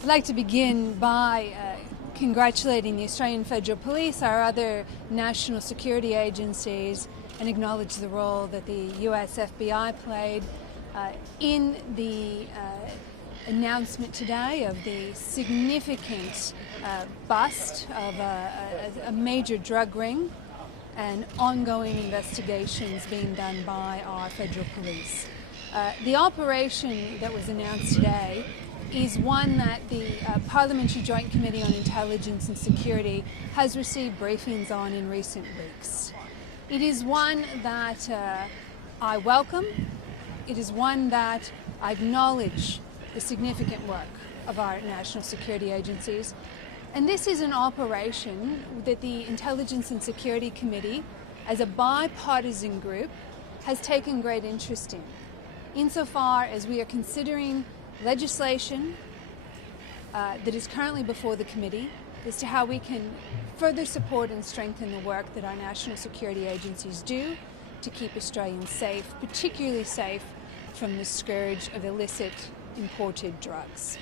I'd like to begin by congratulating the Australian Federal Police, our other national security agencies, and acknowledge the role that the US FBI played in the announcement today of the significant bust of a major drug ring and ongoing investigations being done by our federal police. The operation that was announced today is one that the Parliamentary Joint Committee on Intelligence and Security has received briefings on in recent weeks. It is one that I welcome. It is one that I acknowledge the significant work of our national security agencies. And this is an operation that the Intelligence and Security Committee, as a bipartisan group, has taken great interest in, insofar as we are considering legislation that is currently before the committee as to how we can further support and strengthen the work that our national security agencies do to keep Australians safe, particularly safe from the scourge of illicit imported drugs.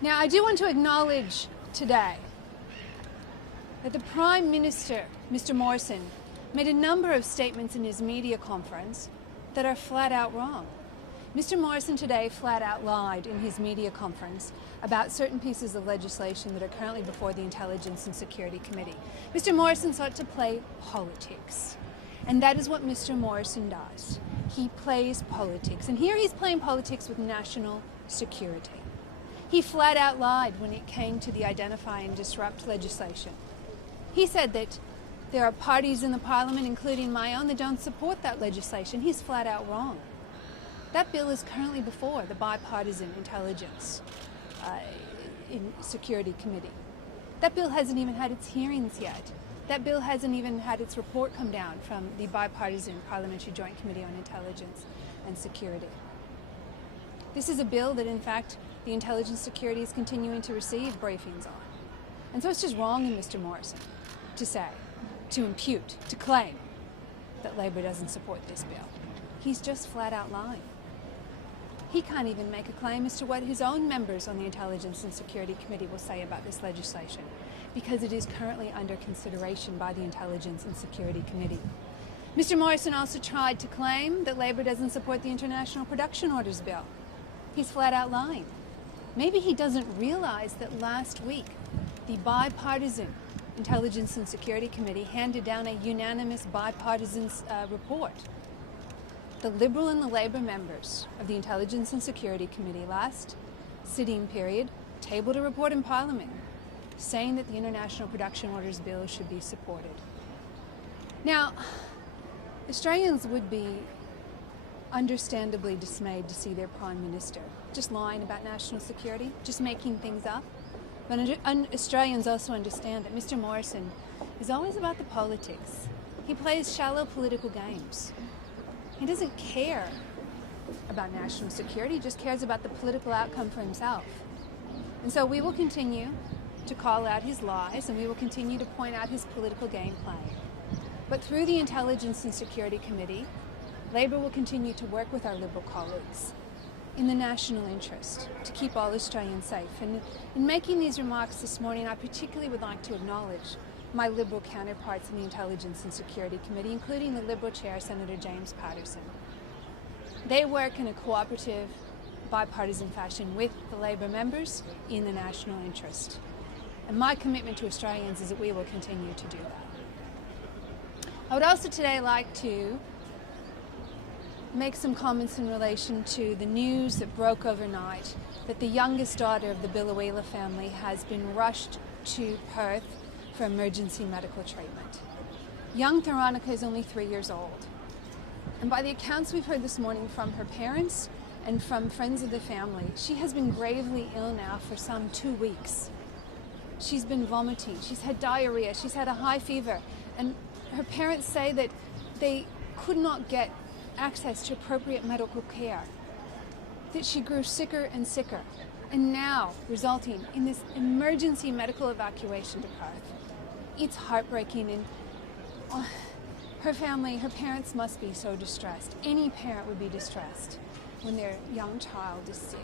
Now, I do want to acknowledge today that the Prime Minister, Mr. Morrison, made a number of statements in his media conference that are flat out wrong. Mr. Morrison today flat out lied in his media conference about certain pieces of legislation that are currently before the Intelligence and Security Committee. Mr. Morrison sought to play politics, and that is what Mr. Morrison does. He plays politics, and here he's playing politics with national security. He flat out lied when it came to the identify and disrupt legislation. He said that there are parties in the Parliament, including my own, that don't support that legislation. He's flat out wrong. That bill is currently before the Bipartisan Intelligence in Security Committee. That bill hasn't even had its hearings yet. That bill hasn't even had its report come down from the Bipartisan Parliamentary Joint Committee on Intelligence and Security. This is a bill that, in fact, the Intelligence Security is continuing to receive briefings on. And so it's just wrong in Mr. Morrison to say, to impute, to claim that Labor doesn't support this bill. He's just flat out lying. He can't even make a claim as to what his own members on the Intelligence and Security Committee will say about this legislation, because it is currently under consideration by the Intelligence and Security Committee. Mr. Morrison also tried to claim that Labor doesn't support the International Production Orders Bill. He's flat out lying. Maybe he doesn't realize that last week the Bipartisan Intelligence and Security Committee handed down a unanimous bipartisan report. The Liberal and the Labor members of the Intelligence and Security Committee last sitting period tabled a report in Parliament saying that the International Production Orders Bill should be supported. Now, Australians would be understandably dismayed to see their Prime Minister just lying about national security, just making things up. But Australians also understand that Mr. Morrison is always about the politics. He plays shallow political games. He doesn't care about national security, he just cares about the political outcome for himself. And so we will continue to call out his lies, and we will continue to point out his political gameplay. But through the Intelligence and Security Committee, Labor will continue to work with our Liberal colleagues in the national interest to keep all Australians safe. And in making these remarks this morning, I particularly would like to acknowledge my Liberal counterparts in the Intelligence and Security Committee, including the Liberal Chair, Senator James Patterson. They work in a cooperative, bipartisan fashion with the Labor members in the national interest. And my commitment to Australians is that we will continue to do that. I would also today like to make some comments in relation to the news that broke overnight that the youngest daughter of the Biloela family has been rushed to Perth for emergency medical treatment. Young Tharnicaa is only 3 years old. And by the accounts we've heard this morning from her parents and from friends of the family, she has been gravely ill now for some 2 weeks. She's been vomiting, she's had diarrhea, she's had a high fever, and her parents say that they could not get access to appropriate medical care, that she grew sicker and sicker, and now resulting in this emergency medical evacuation to Perth. It's heartbreaking, and her family, her parents must be so distressed. Any parent would be distressed when their young child is sick.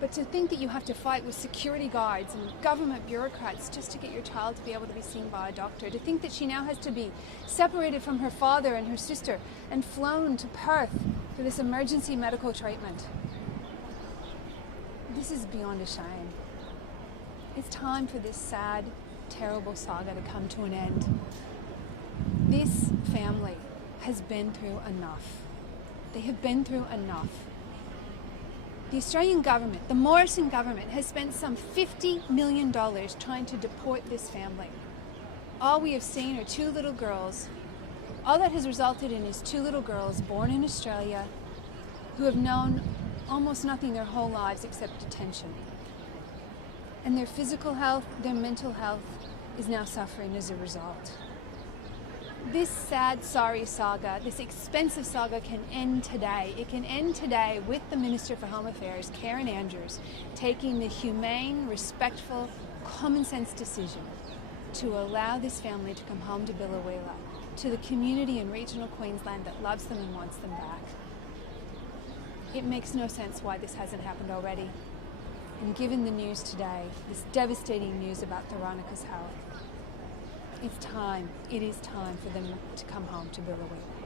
But to think that you have to fight with security guards and government bureaucrats just to get your child to be able to be seen by a doctor, to think that she now has to be separated from her father and her sister and flown to Perth for this emergency medical treatment. This is beyond a shame. It's time for this sad, terrible saga to come to an end. This family has been through enough. They have been through enough. The Australian government, the Morrison government, has spent some $50 million trying to deport this family. All we have seen are two little girls. All that has resulted in is two little girls born in Australia who have known almost nothing their whole lives except detention. And their physical health, their mental health is now suffering as a result. This sad, sorry saga, this expensive saga can end today. It can end today with the Minister for Home Affairs, Karen Andrews, taking the humane, respectful, common sense decision to allow this family to come home to Biloela, to the community in regional Queensland that loves them and wants them back. It makes no sense why this hasn't happened already. And given the news today, this devastating news about Tharnicaa's health, it is time for them to come home to Biloela.